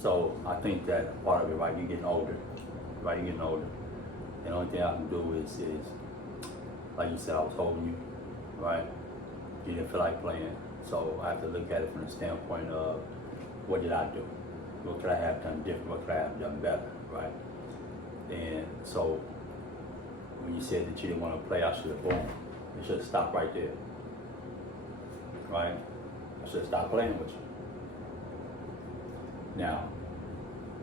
So I think that part of it, right, you're getting older, right, you're getting older. And the only thing I can do is like you said, I was holding you, right? You didn't feel like playing. So I have to look at it from the standpoint of what did I do? What could I have done different? What could I have done better, right? And so when you said that you didn't want to play, I should have, boom, you should have stopped right there, right? I should have stopped playing with you. Now,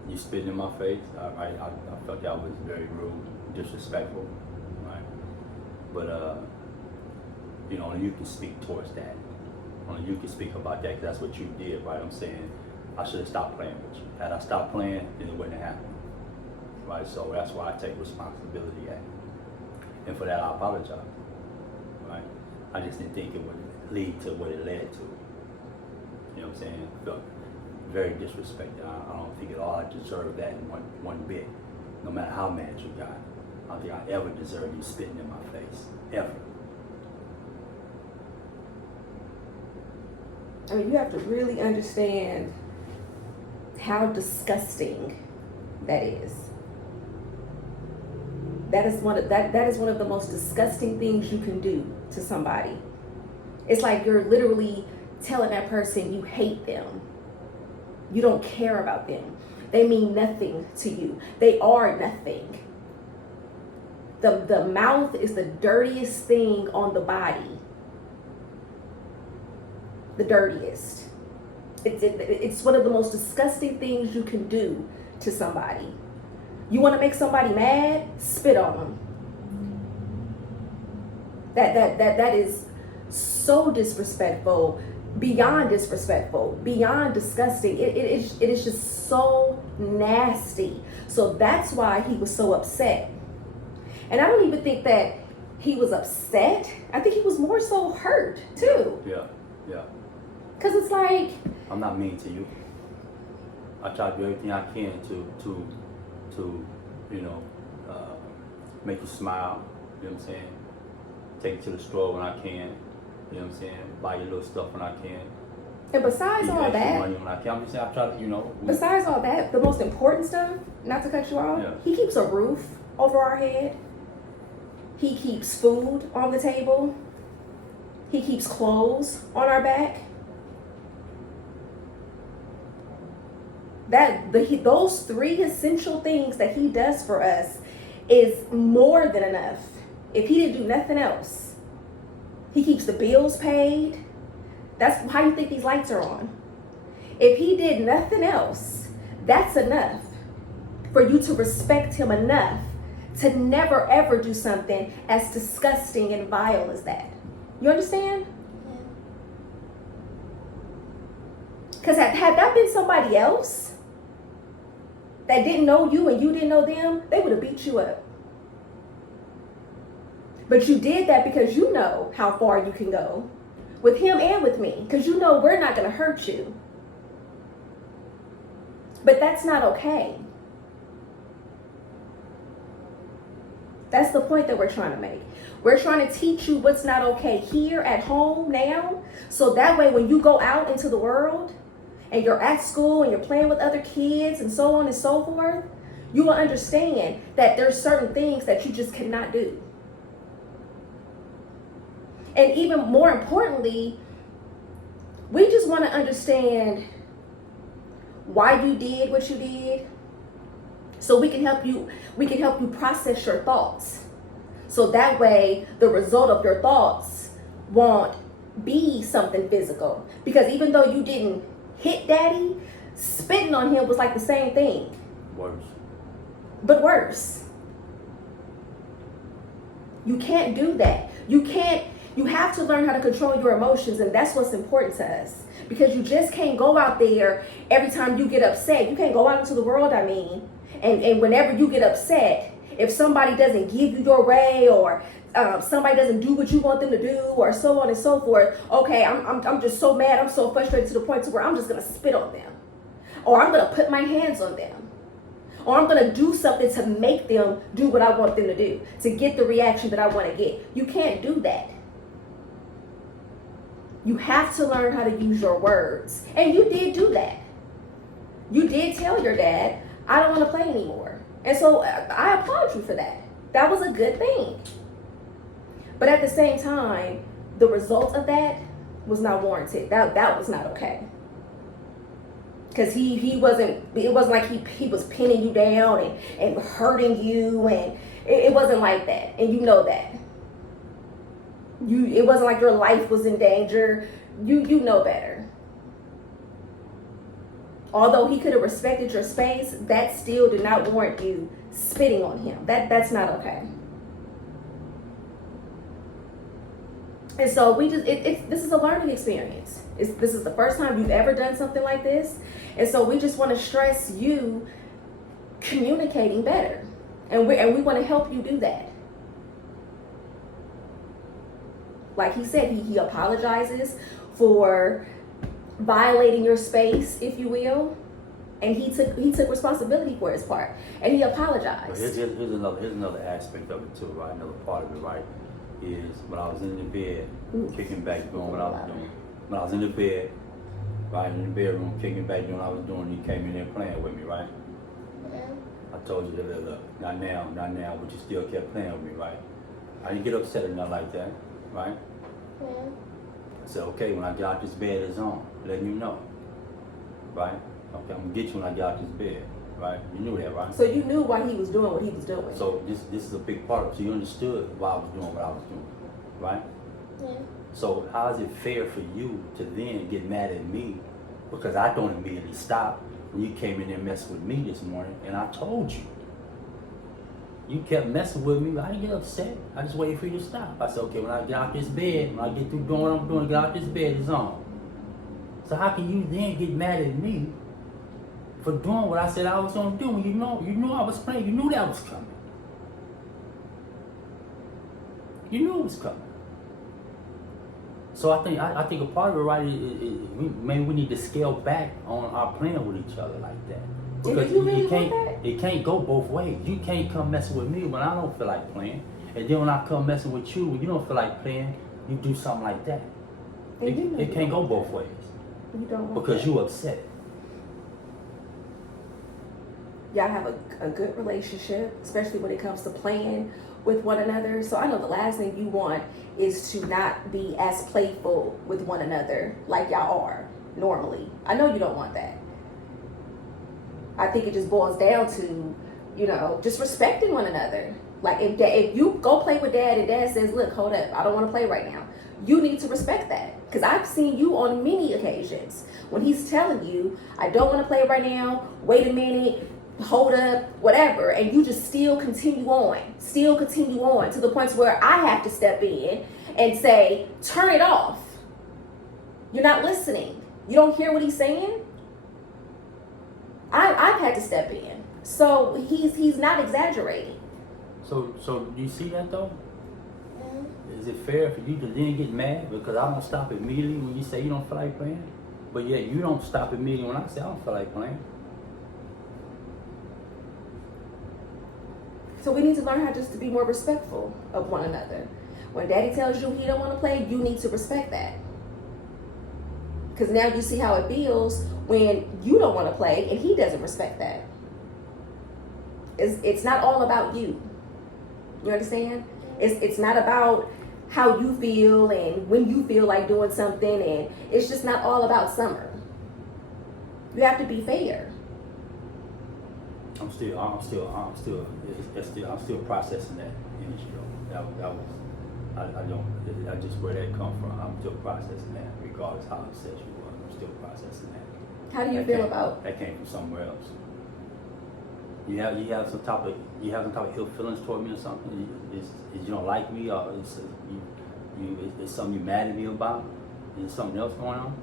you spitting in my face, I felt that was very rude, disrespectful, right? But, you know, only you can speak towards that. Only you can speak about that, because that's what you did, right? I'm saying I should have stopped playing with you. Had I stopped playing, then it wouldn't have happened, right? So that's why I take responsibility at. And for that, I apologize, right? I just didn't think it would lead to what it led to. You know what I'm saying? I felt very disrespected. I don't think at all I deserved that in one bit. No matter how mad you got, I don't think I ever deserved you spitting in my face, ever. I mean, you have to really understand how disgusting that is. That is one of the most disgusting things you can do to somebody. It's like you're literally telling that person you hate them. You don't care about them. They mean nothing to you. They are nothing. The mouth is the dirtiest thing on the body. The dirtiest. It's one of the most disgusting things you can do to somebody. You want to make somebody mad? Spit on them. That is so disrespectful, beyond disrespectful, beyond disgusting. It is just so nasty. So that's why he was so upset. And I don't even think that he was upset. I think he was more so hurt too. Yeah. Cause it's like, I'm not mean to you. I try to do everything I can to you know, make you smile. You know what I'm saying? Take you to the store when I can. You know what I'm saying? Buy you little stuff when I can. and besides all that, money when I can. I'm just saying, I try to, you know. besides all that, the most important stuff, not to cut you off, Yeah. he keeps a roof over our head. He keeps food on the table. He keeps clothes on our back. Those three essential things that he does for us is more than enough. If he didn't do nothing else, he keeps the bills paid. That's how you think these lights are on. If he did nothing else, that's enough for you to respect him enough to never ever do something as disgusting and vile as that. You understand? Because had that been somebody else that didn't know you and you didn't know them, they would have beat you up. But you did that because you know how far you can go with him and with me, because you know we're not going to hurt you. But that's not okay. That's the point that we're trying to make. We're trying to teach you what's not okay here at home now, so that way when you go out into the world and you're at school and you're playing with other kids and so on and so forth, you will understand that there's certain things that you just cannot do. And even more importantly, we just want to understand why you did what you did, so we can help you process your thoughts. So that way the result of your thoughts won't be something physical. Because even though you didn't hit daddy, spitting on him was like the same thing. Worse. But worse. You can't do that. You have to learn how to control your emotions, and that's what's important to us. Because you just can't go out there every time you get upset. You can't go out into the world, and whenever you get upset, if somebody doesn't give you your way, or somebody doesn't do what you want them to do, or so on and so forth, okay, I'm just so mad, I'm so frustrated to the point to where I'm just gonna spit on them, or I'm gonna put my hands on them, or I'm gonna do something to make them do what I want them to do, to get the reaction that I want to get. You can't do that. You have to learn how to use your words, and you did do that. You did tell your dad, I don't want to play anymore. And so I applaud you for that. That was a good thing. But at the same time, the result of that was not warranted. That was not okay. Because he wasn't, it wasn't like he was pinning you down and hurting you, and it wasn't like that. And you know that. It wasn't like your life was in danger. You know better. Although he could have respected your space, that still did not warrant you spitting on him. That's not okay. And so this is a learning experience. This is the first time you've ever done something like this. And so we just want to stress you communicating better. And we want to help you do that. Like he said, he apologizes for violating your space, if you will. And he took responsibility for his part. And he apologized. Well, here's another aspect of it too, right? Another part of it, right? Is when I was in the bed, kicking back, doing what I was doing. When I was in the bed, right, in the bedroom, kicking back, doing what I was doing, he came in there playing with me, right? I told you that, look, not now, but you still kept playing with me, right? I didn't get upset or nothing like that, right? I said, okay, when I get out this bed, it's on, letting you know, right? Okay, I'm gonna get you when I get out this bed, right? You knew that, right? So you knew why he was doing what he was doing. So this is a big part of it. So you understood why I was doing what I was doing, right? Yeah. So how is it fair for you to then get mad at me because I don't immediately stop when you came in there messing with me this morning and I told you? You kept messing with me. I didn't get upset. I just waited for you to stop. I said, okay, when I get out this bed, when I get through doing what I'm doing, get out this bed, it's on. So how can you then get mad at me for doing what I said I was gonna do? You knew I was playing. You knew that was coming. You knew it was coming. So I think a part of it, right, is maybe we need to scale back on our playing with each other like that. Because it can't go both ways. You can't come messing with me when I don't feel like playing, and then when I come messing with you when you don't feel like playing, you do something like that. It can't go both ways. You don't want because that. you upset. Y'all have a good relationship, especially when it comes to playing with one another. So I know the last thing you want is to not be as playful with one another like y'all are normally. I know you don't want that. I think it just boils down to, just respecting one another. Like if you go play with dad and dad says, look, hold up, I don't want to play right now. You need to respect that. Because I've seen you on many occasions when he's telling you, I don't want to play right now, wait a minute, hold up, whatever. And you just still continue on to the point where I have to step in and say, turn it off. You're not listening. You don't hear what he's saying? I've had to step in. So he's not exaggerating. So do you see that though? Is it fair for you to then get mad because I don't stop immediately when you say you don't feel like playing? But yet you don't stop immediately when I say I don't feel like playing. So we need to learn how just to be more respectful of one another. When daddy tells you he don't want to play, you need to respect that. Because now you see how it feels when you don't want to play and he doesn't respect that. It's not all about you. You understand? It's not about how you feel and when you feel like doing something, and it's just not all about Summer. You have to be fair. I'm still processing that energy though. I just where that come from. I'm still processing that, regardless how upset you were. I'm still processing that. How do you feel about that? Came from somewhere else. You have some type of ill feelings toward me or something. Is you don't like me, or is something you mad at me about? Is there something else going on?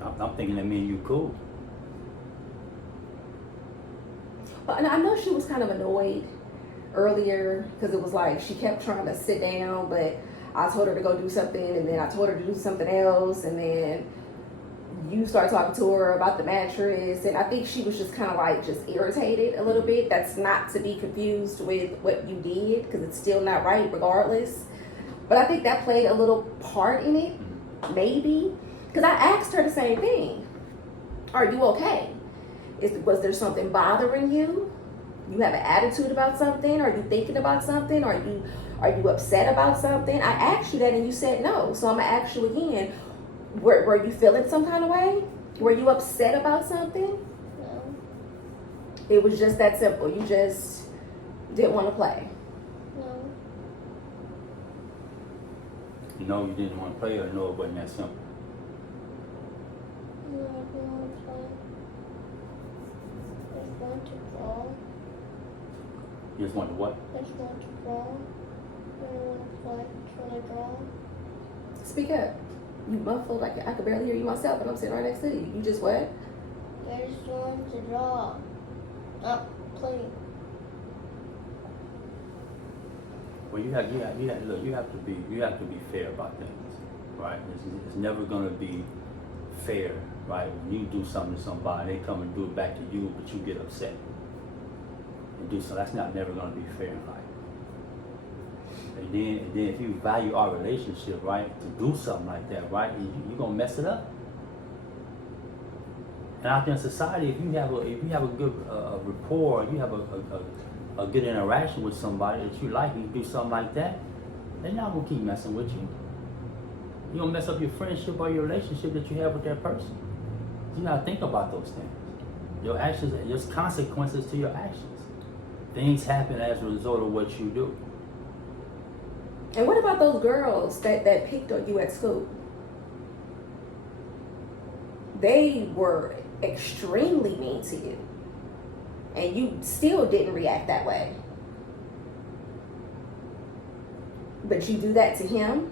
Yeah. I'm thinking that me and you cool. But I know she was kind of annoyed earlier because it was like she kept trying to sit down, but I told her to go do something, and then I told her to do something else, and then you started talking to her about the mattress, and I think she was just kind of like just irritated a little bit. That's not to be confused with what you did, because it's still not right regardless. But I think that played a little part in it, maybe, because I asked her the same thing. Are you okay? Was there something bothering you? You have an attitude about something? Are you thinking about something? Are you upset about something? I asked you that and you said no. So I'm gonna ask you again. Were you feeling some kind of way? Were you upset about something? No. It was just that simple. You just didn't want to play. No. You know you didn't want to play, or no, it wasn't that simple. No, I don't want to play. I just want to draw. You just wanted to what? I just want to draw. I don't want to play. I just want to draw. Speak up. You muffled like I could barely hear you myself, and I'm sitting right next to you. You just what? I just want to draw. Not play. Well, you have look. You have to be fair about things, right? It's never gonna be fair, right? When you do something to somebody, they come and do it back to you, but you get upset and do so. That's not never gonna be fair in life. And then if you value our relationship, right, to do something like that, right, you're gonna mess it up. And out there in society, if you have a good rapport, you have a good interaction with somebody that you like, and you do something like that, they're not gonna keep messing with you. You don't mess up your friendship or your relationship that you have with that person. You gotta think about those things. Your actions, there's consequences to your actions. Things happen as a result of what you do. And what about those girls that picked on you at school? They were extremely mean to you. And you still didn't react that way. But you do that to him.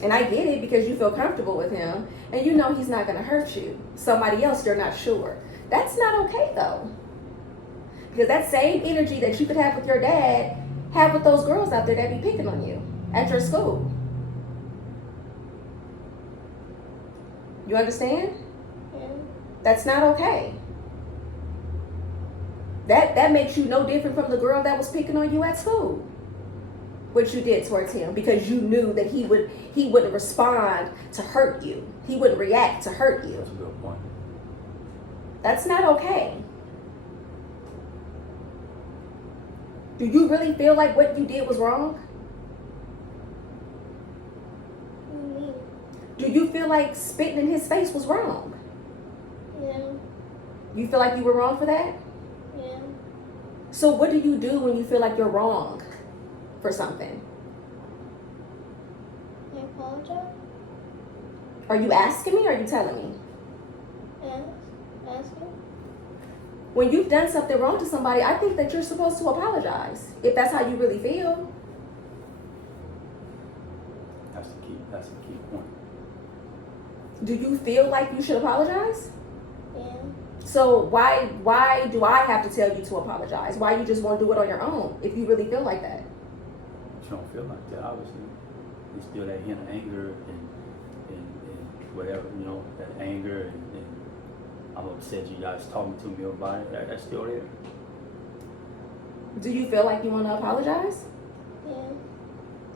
And I get it because you feel comfortable with him. And you know he's not going to hurt you. Somebody else, you're not sure. That's not okay though. Because that same energy that you could have with your dad, have with those girls out there that be picking on you at your school. You understand? Yeah. That's not okay. That makes you no different from the girl that was picking on you at school. What you did towards him, because you knew that he wouldn't respond to hurt you. He wouldn't react to hurt you. That's a good point. That's not okay. Do you really feel like what you did was wrong? What do you mean? Do you feel like spitting in his face was wrong? Yeah. You feel like you were wrong for that? Yeah. So what do you do when you feel like you're wrong for something? I apologize. Are you asking me or are you telling me? Ask him. When you've done something wrong to somebody, I think that you're supposed to apologize. If that's how you really feel. That's the key point. Do you feel like you should apologize? Yeah. So why do I have to tell you to apologize? Why you just won't do it on your own if you really feel like that? You don't feel like that, obviously. You still that hint of anger and whatever, you know, that anger and I'm upset you guys talking to me about it. That's still there. Do you feel like you want to apologize? Yeah.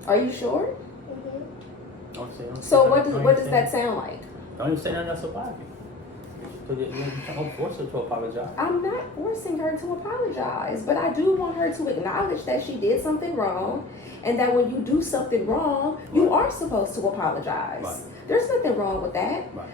Are you sure? Mhm. So what does that sound like? Don't even say nothing else about it. Because you don't force her to apologize. I'm not forcing her to apologize, but I do want her to acknowledge that she did something wrong, and that when you do something wrong, you are supposed to apologize. Right. There's nothing wrong with that. Right.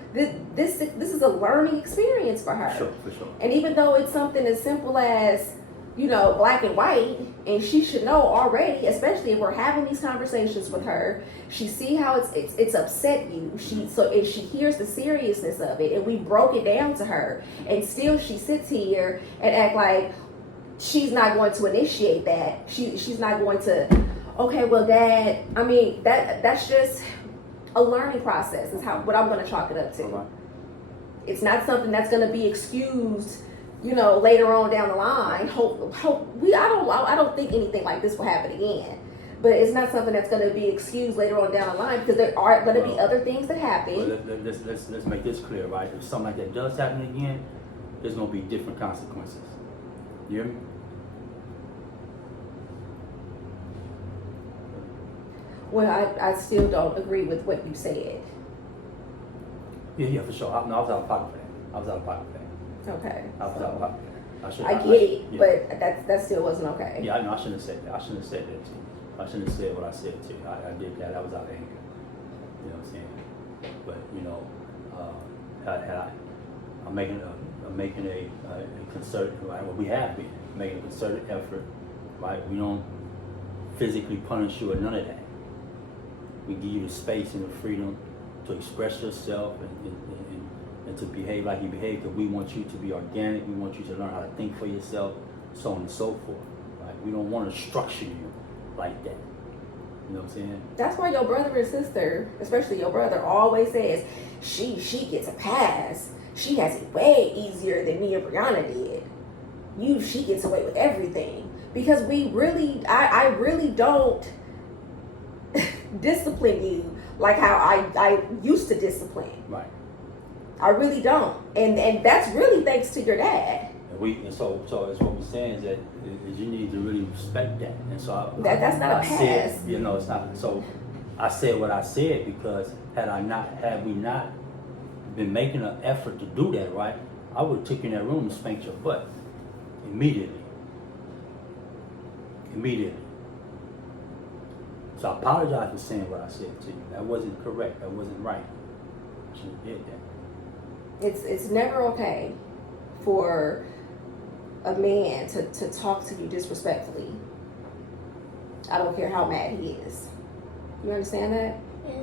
This is a learning experience for her. For sure. And even though it's something as simple as, you know, black and white, and she should know already, especially if we're having these conversations with her, she see how it's upset you. If she hears the seriousness of it, and we broke it down to her, and still she sits here and act like she's not going to initiate that. She's not going to. Okay, well, Dad. I mean, that's just a learning process. Is what I'm going to chalk it up to. Right. It's not something that's going to be excused, you know, later on down the line. I don't think anything like this will happen again. But it's not something that's going to be excused later on down the line, because there are going to be other things that happen. Well, let's make this clear, right? If something like that does happen again, there's going to be different consequences. You hear me? Well, I still don't agree with what you said. Yeah, for sure. I was out of pocket for that. I was out of pocket. Okay. I was out of pocket. I get it, yeah. but that still wasn't okay. Yeah, I know. I shouldn't have said that. I shouldn't have said that to you. I shouldn't have said what I said to you. I did that. That was out of anger. You know what I'm saying? But you know, I'm making a concerted, right? Well, we have been making a concerted effort, right? We don't physically punish you or none of that. We give you the space and the freedom to express yourself and to behave like you behave, because we want you to be organic. We want you to learn how to think for yourself, so on and so forth. Right? We don't want to structure you like that. You know what I'm saying? That's why your brother and sister, especially your brother, always says she gets a pass. She has it way easier than me and Brianna did. She gets away with everything, because I really don't discipline you like how I used to discipline. Right. I really don't, and that's really thanks to your dad. And so it's what we're saying is that is you need to really respect that. And so That's not a I pass. said, you know, it's not. So I said what I said because had we not been making an effort to do that, right, I would have took you in that room and spanked your butt immediately. So I apologize for saying what I said to you. That wasn't correct. That wasn't right. I shouldn't have did that. It's never okay for a man to talk to you disrespectfully. I don't care how mad he is. You understand that? Yeah.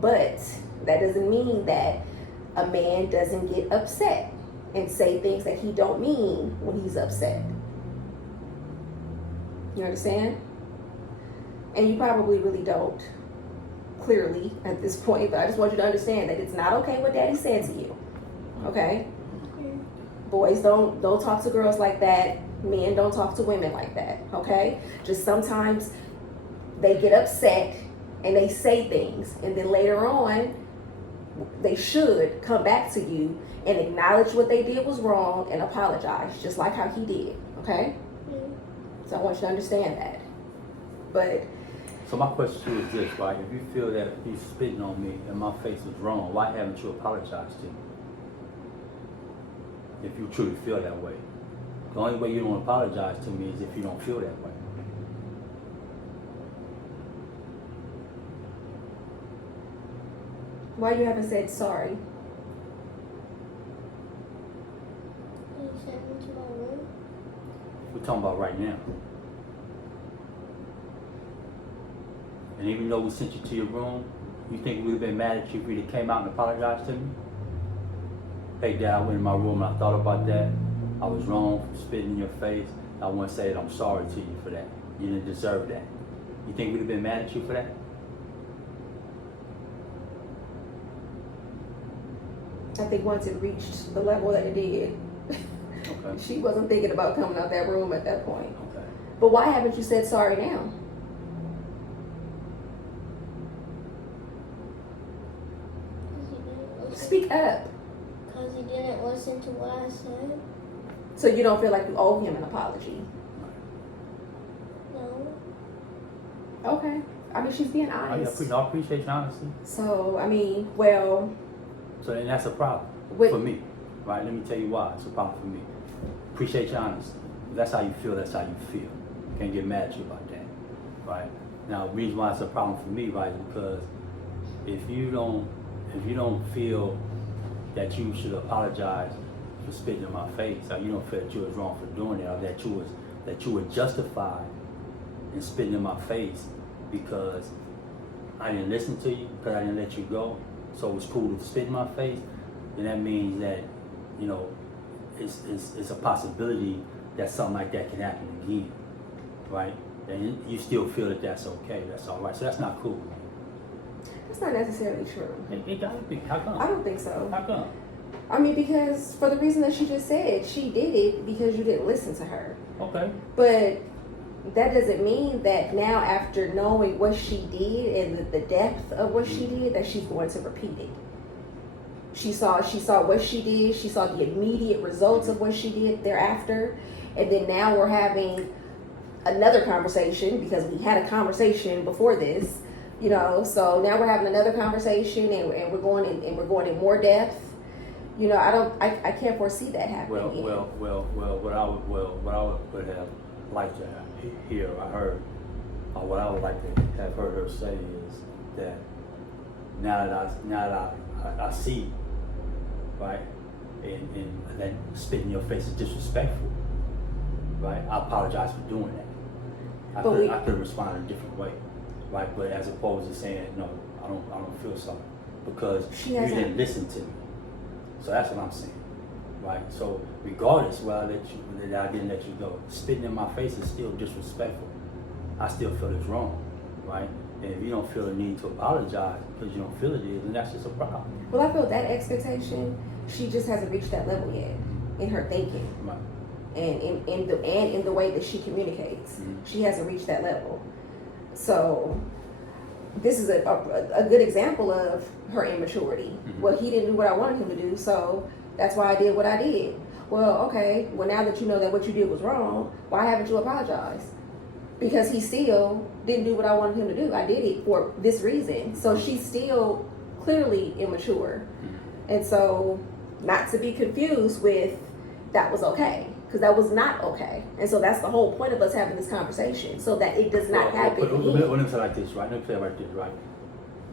But that doesn't mean that a man doesn't get upset and say things that he don't mean when he's upset. You understand? And you probably really don't, clearly, at this point, but I just want you to understand that it's not okay what daddy said to you. Okay? Boys don't talk to girls like that. Men don't talk to women like that. Okay? Just sometimes they get upset and they say things, and then later on they should come back to you and acknowledge what they did was wrong and apologize, just like how he did. Okay? So I want you to understand that. But So my question to you is this, right? If you feel that he's spitting on me and my face was wrong, why haven't you apologized to me? If you truly feel that way. The only way you don't apologize to me is if you don't feel that way. why you haven't said sorry? You sent me to my room. We're talking about right now. And even though we sent you to your room, you think we would have been mad at you if you came out and apologized to me? Hey, Dad, I went in my room and I thought about that. I was wrong for spitting in your face. I want to say that I'm sorry to you for that. You didn't deserve that. You think we'd have been mad at you for that? I think once it reached the level that it did, Okay. she wasn't thinking about coming out that room at that point. Okay. But why haven't you said sorry now? Speak up. Because he didn't listen to what I said. So you don't feel like you owe him an apology. No. Okay. I mean, she's being I honest. appreciate your honesty. So, I mean, well, So then that's a problem With- for me, right? Let me tell you why it's a problem for me. Appreciate your honesty. If that's how you feel, that's how you feel. Can't get mad at you about that, right? Now, the reason why it's a problem for me, right, is because if you don't feel that you should apologize for spitting in my face, or you don't feel that you was wrong for doing it, or that you were justified in spitting in my face because I didn't listen to you, because I didn't let you go, so it was cool to spit in my face, then that means that, you know, it's a possibility that something like that can happen again, right? And you still feel that that's okay, that's all right. So that's not cool. that's not necessarily true. It gotta be. How come? I don't think so. How come? I mean, because for the reason that she just said, she did it because you didn't listen to her. Okay. But that doesn't mean that now, after knowing what she did and the depth of what she did, that she's going to repeat it. She saw what she did. She saw the immediate results of what she did thereafter. And then now we're having another conversation, because we had a conversation before this, you know. So now we're having another conversation, and we're going in more depth, You know, I can't foresee that happening again. What I would have liked to hear, what I would like to have heard her say is that now that I see, right, and then spit in your face is disrespectful, right? I apologize for doing that. I could have responded a different way, right? But as opposed to saying no, I don't feel sorry because you didn't listen to me. So that's what I'm saying, right? So regardless whether I didn't let you go, spitting in my face is still disrespectful. I still feel it's wrong, right? And if you don't feel the need to apologize because you don't feel it is, then that's just a problem. Well, I feel that expectation, she just hasn't reached that level yet in her thinking, Right. and in the way that she communicates. Mm-hmm. She hasn't reached that level. So this is a good example of her immaturity. Mm-hmm. Well, he didn't do what I wanted him to do, so that's why I did what I did. Well, okay, well, now that you know that what you did was wrong, why haven't you apologized? Because he still didn't do what I wanted him to do. I did it for this reason. So she's still clearly immature. Mm-hmm. And so, not to be confused with that was okay, because that was not okay. And so that's the whole point of us having this conversation, so that it does not happen Let again. me say like this, right? Let me say it like this, right?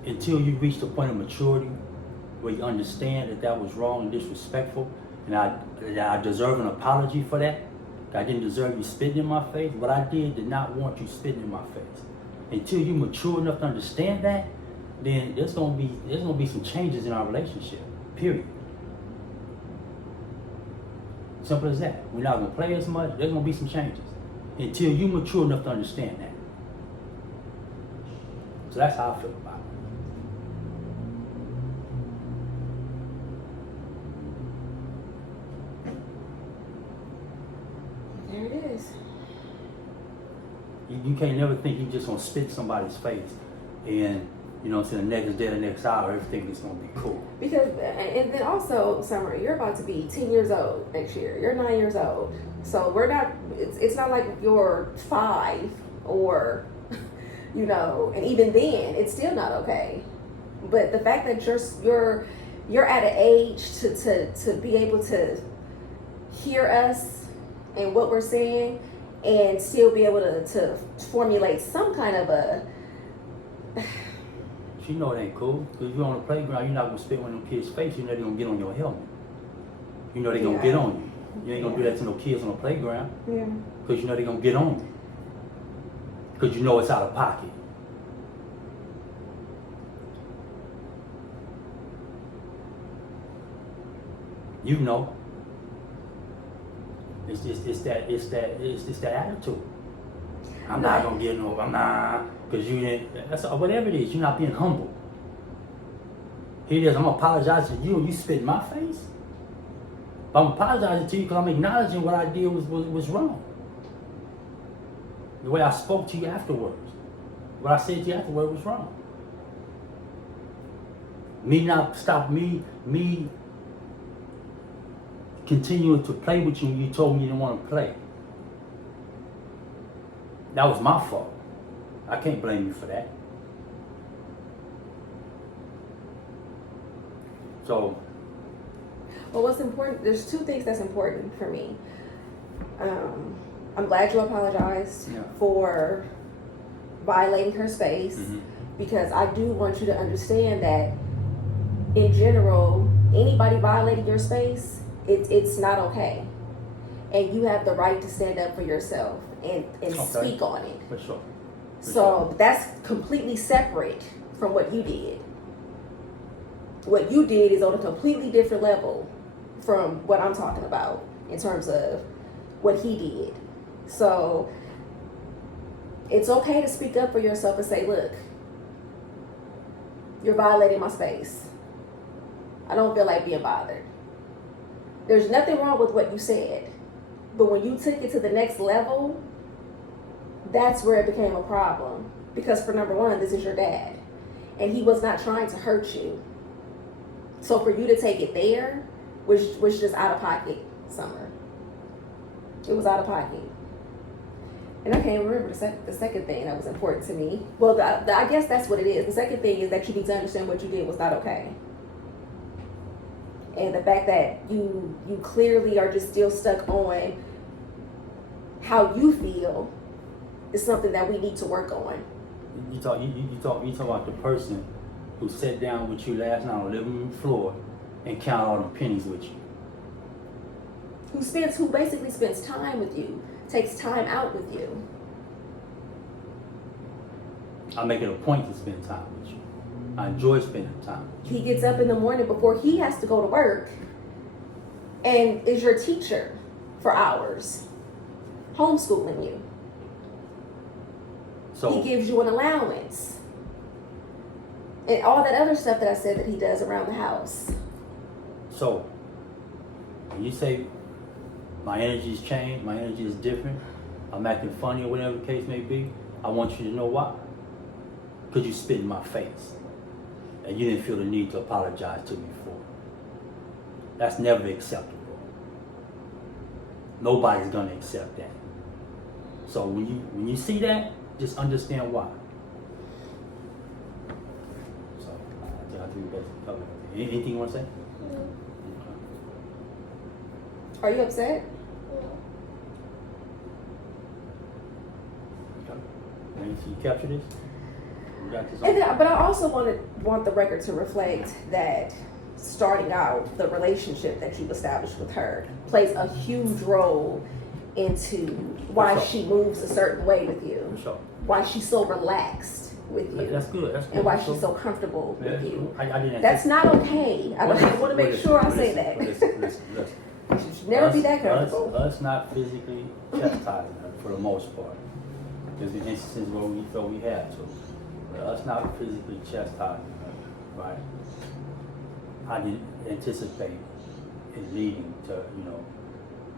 Until you reach the point of maturity where you understand that was wrong and disrespectful, and I deserve an apology for that. I didn't deserve you spitting in my face. What I did not want you spitting in my face. Until you mature enough to understand that, then there's gonna be some changes in our relationship. Period. Simple as that. We're not gonna play as much. There's gonna be some changes until you mature enough to understand that. So that's how I feel about it. There it is. You can't never think you're just gonna spit in somebody's face and, you know what I'm saying, the next day, the next hour, everything is gonna be cool. Because, and then also, Summer, you're about to be 10 years old next year. You're 9 years old. So we're not, it's not like you're 5 or, you know, and even then, it's still not okay. But the fact that you're at an age to be able to hear us and what we're saying and still be able to formulate some kind of a... You know it ain't cool, because you're on the playground, you're not gonna spit on them kids' face, you know they're gonna get on your helmet. You know they're gonna get on you. You ain't gonna do that to no kids on the playground, Yeah. because you know they're gonna get on you. Because you know it's out of pocket. You know. It's that attitude. I'm not gonna get no, because you didn't, that's whatever it is, you're not being humble. Here it is, I'm gonna apologize to you and you spit in my face. But I'm apologizing to you because I'm acknowledging what I did was wrong. The way I spoke to you afterwards, what I said to you afterwards was wrong. Me continuing to play with you when you told me you didn't want to play. That was my fault. I can't blame you for that. So. Well, what's important, there's 2 things that's important for me. I'm glad you apologized for violating her space, because I do want you to understand that in general, anybody violating your space, it's not okay. And you have the right to stand up for yourself and speak on it. For sure. So that's completely separate from what you did. What you did is on a completely different level from what I'm talking about in terms of what he did. So it's okay to speak up for yourself and say, look, you're violating my space. I don't feel like being bothered. There's nothing wrong with what you said. But when you took it to the next level, that's where it became a problem. Because for number one, this is your dad. And he was not trying to hurt you. So for you to take it there was just out of pocket, Summer. It was out of pocket. And I can't remember the second thing that was important to me. Well, I guess that's what it is. The second thing is that you need to understand what you did was not okay. And the fact that you clearly are just still stuck on how you feel is something that we need to work on. You talk about the person who sat down with you last night on the living room floor and counted all the pennies with you. Who basically spends time with you, takes time out with you. I make it a point to spend time with you. I enjoy spending time with you. He gets up in the morning before he has to go to work and is your teacher for hours, homeschooling you. So He gives you an allowance. And all that other stuff that I said that he does around the house. So, when you say my energy's changed, my energy is different, I'm acting funny or whatever the case may be, I want you to know why. Because you spit in my face. And you didn't feel the need to apologize to me for it. That's never acceptable. Nobody's gonna accept that. So when you see that, just understand why. So I think we basically covered everything. Anything you want to say? No. Are you upset? Okay. So you capture this? You got this on? And then, but I also want the record to reflect that starting out, the relationship that you've established with her plays a huge role into why For sure. she moves a certain way with you, For sure. why she's so relaxed with you, That's good. That's good. and why That's she's good. so comfortable Yeah, with you. I didn't That's not okay. I want to make sure I say that. Listen. She should never be that comfortable. Us not physically chastising her for the most part. There's been instances where we felt we had to. But us not physically chastising her, right? I didn't anticipate it leading to,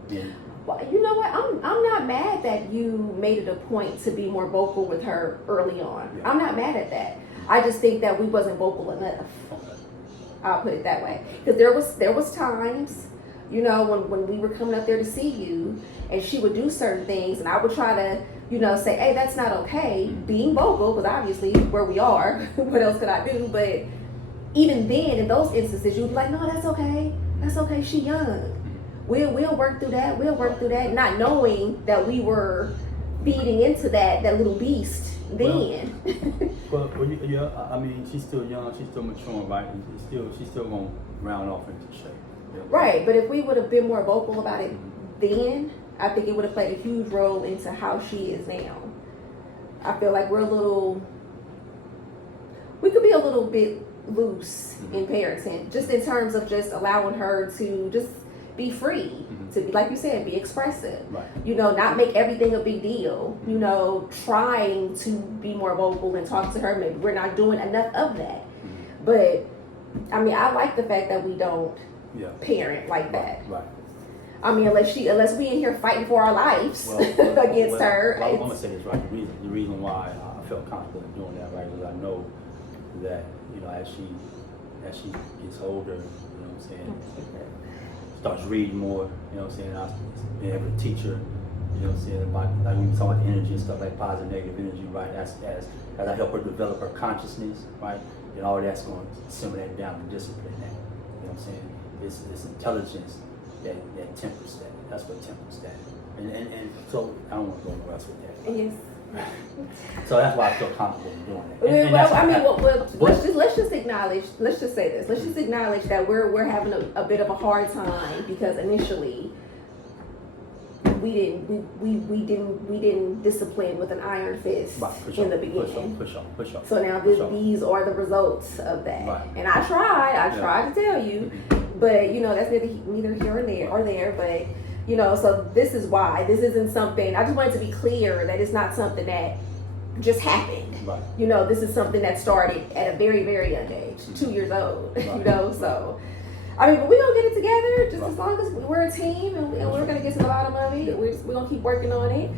being. Well, you know what? I'm not mad that you made it a point to be more vocal with her early on. Yeah. I'm not mad at that. I just think that we wasn't vocal enough. Okay. I'll put it that way. Because there was times, when we were coming up there to see you, and she would do certain things, and I would try to, say, hey, that's not okay. Being vocal, because obviously where we are, what else could I do? But even then, in those instances, you'd be like, no, that's okay. That's okay. She young. We'll work through that. We'll work through that. Not knowing that we were feeding into that little beast then. Well, I mean, she's still young. She's still maturing, right? And she's still gonna round off into shape. Yeah. Right. But if we would have been more vocal about it then, I think it would have played a huge role into how she is now. I feel like we could be a little bit loose in parenting, just in terms of just allowing her to just be free, to be, like you said, be expressive. Right. Not make everything a big deal. Trying to be more vocal and talk to her. Maybe we're not doing enough of that. But I mean, I like the fact that we don't parent like that. Right. I mean, unless we in here fighting for our lives against her. Well, I'm gonna say this right. The reason why I felt comfortable in doing that, right, is I know that as she gets older, starts reading more, I was being able to teach her, about, like when we talk about energy and stuff like positive, negative energy, right? As I help her develop her consciousness, right? And all that's going to simmer that down and discipline that. It's intelligence that tempers that. That's what tempers that. And so I don't want to go nowhere else with that. Yes. So that's why I feel comfortable in doing that. Let's just acknowledge. Let's just say this. Let's just acknowledge that we're having a bit of a hard time because initially we didn't discipline with an iron fist in the beginning. Push up. So now these are the results of that. Right. And I tried to tell you, but that's neither here or there. But so this is why this isn't something. I just wanted to be clear that it's not something that just happened. Right. This is something that started at a very, very young age, 2 years old. Right. So I mean, but we're gonna get it together just as long as we're a team and we're gonna get to the bottom of it. We're gonna keep working on it,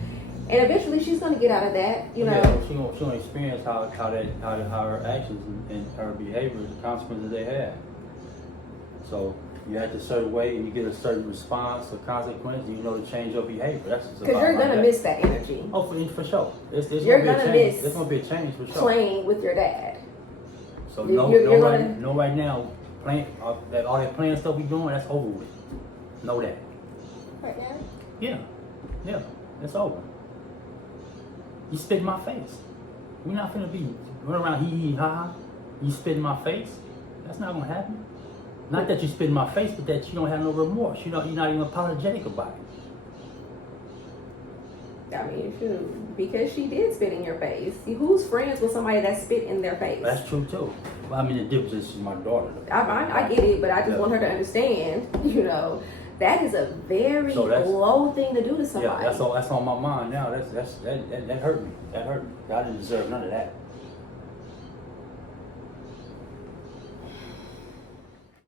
and eventually she's gonna get out of that. Yeah, she's gonna experience how her actions and her behavior, the consequences they have. So you act a certain way and you get a certain response or consequence, you know to change your behavior. That's just because you're gonna miss that energy. Oh, for sure. You're gonna miss. There's gonna be a change for sure. Playing with your dad. So know right now, all that playing stuff we doing, that's over with. Know that. Right now? Yeah, it's over. You spit in my face. We're not finna be running around hee ha ha. You spit in my face. That's not gonna happen. Not that you spit in my face, but that you don't have no remorse. You're not even apologetic about it. I mean, shoot, because she did spit in your face. Who's friends with somebody that spit in their face? That's true too. Well, I mean, the difference is she's my daughter. Though. I get it, but I just Yeah. want her to understand, you know, that is a very So that's- low thing to do to Yeah, somebody. that's on my mind now. That hurt me. That hurt me. I didn't deserve none of that.